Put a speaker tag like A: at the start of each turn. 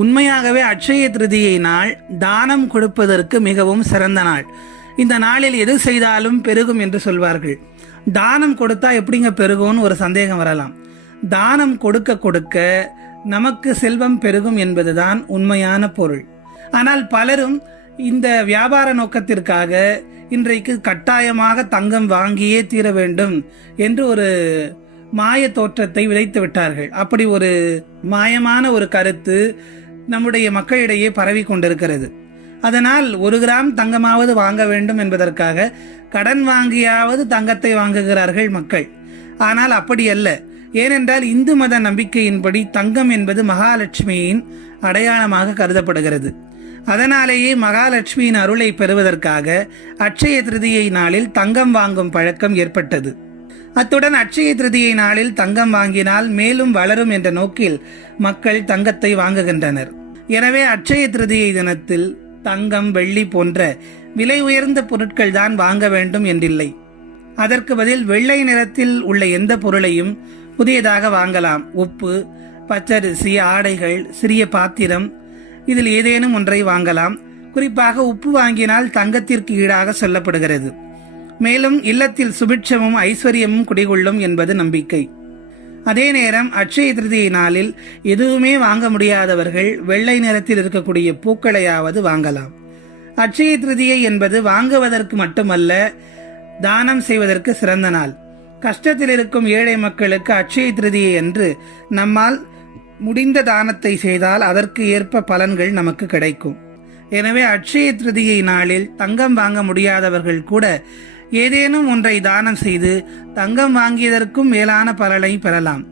A: உண்மையாகவே அட்சய திருதியை நாள் தானம் கொடுப்பதற்கு மிகவும் சிறந்த நாள். இந்த நாளில் எது செய்தாலும் பெருகும் என்று சொல்வார்கள். தானம் கொடுத்தா எப்படிங்க பெருகும்னு ஒரு சந்தேகம் வரலாம். தானம் கொடுக்க கொடுக்க நமக்கு செல்வம் பெருகும் என்பதுதான் உண்மையான பொருள். ஆனால் பலரும் இந்த வியாபார நோக்கத்திற்காக இன்றைக்கு கட்டாயமாக தங்கம் வாங்கியே தீர வேண்டும் என்று ஒரு மாய தோற்றத்தை விதைத்து விட்டார்கள். அப்படி ஒரு மாயமான ஒரு கருத்து நம்முடைய மக்களிடையே பரவி கொண்டிருக்கிறது. அதனால் ஒரு கிராம் தங்கமாவது வாங்க வேண்டும் என்பதற்காக கடன் வாங்கியாவது தங்கத்தை வாங்குகிறார்கள் மக்கள். ஆனால் அப்படி அல்ல. ஏனென்றால் இந்து மத நம்பிக்கையின்படி தங்கம் என்பது மகாலட்சுமியின் அடையாளமாக கருதப்படுகிறது. அதனாலேயே மகாலட்சுமியின் அருளை பெறுவதற்காக அட்சய திருதியை நாளில் தங்கம் வாங்கும் பழக்கம் ஏற்பட்டது. அத்துடன் அட்சய திருதியை நாளில் தங்கம் வாங்கினால் மேலும் வளரும் என்ற நோக்கில் மக்கள் தங்கத்தை வாங்குகின்றனர். எனவே அட்சய திருதியை தினத்தில் தங்கம் வெள்ளி போன்ற விலை உயர்ந்த பொருட்கள் தான் வாங்க வேண்டும் என்றில்லை. அதற்கு பதில் வெள்ளை நிறத்தில் உள்ள எந்த பொருளையும் புதியதாக வாங்கலாம். உப்பு பச்சரிசி ஆடைகள் சிறிய பாத்திரம் இதில் ஏதேனும் ஒன்றை வாங்கலாம். குறிப்பாக உப்பு வாங்கினால் தங்கத்திற்கு ஈடாக சொல்லப்படுகிறது. மேலும் இல்லத்தில் சுபிட்சமும் ஐஸ்வர்யமும் குடிகொள்ளும் என்பது நம்பிக்கை. அதே நேரம் அட்சய திருதியை நாளில் எதுவுமே வாங்க முடியாதவர்கள் வெள்ளை நிறத்தில் இருக்கக்கூடிய பூக்களையாவது வாங்கலாம். அட்சய திருதியை என்பது வாங்குவதற்கு மட்டுமல்ல தானம் செய்வதற்கு சிறந்த நாள். கஷ்டத்தில் இருக்கும் ஏழை மக்களுக்கு அட்சய திருதியை என்று நம்மால் முடிந்த தானத்தை செய்தால் அதற்கு ஏற்ப பலன்கள் நமக்கு கிடைக்கும். எனவே அட்சய திருதியை நாளில் தங்கம் வாங்க முடியாதவர்கள் கூட ஏதேனும் ஒன்றை தானம் செய்து தங்கம் வாங்கியதற்கும் மேலான பலனை பெறலாம்.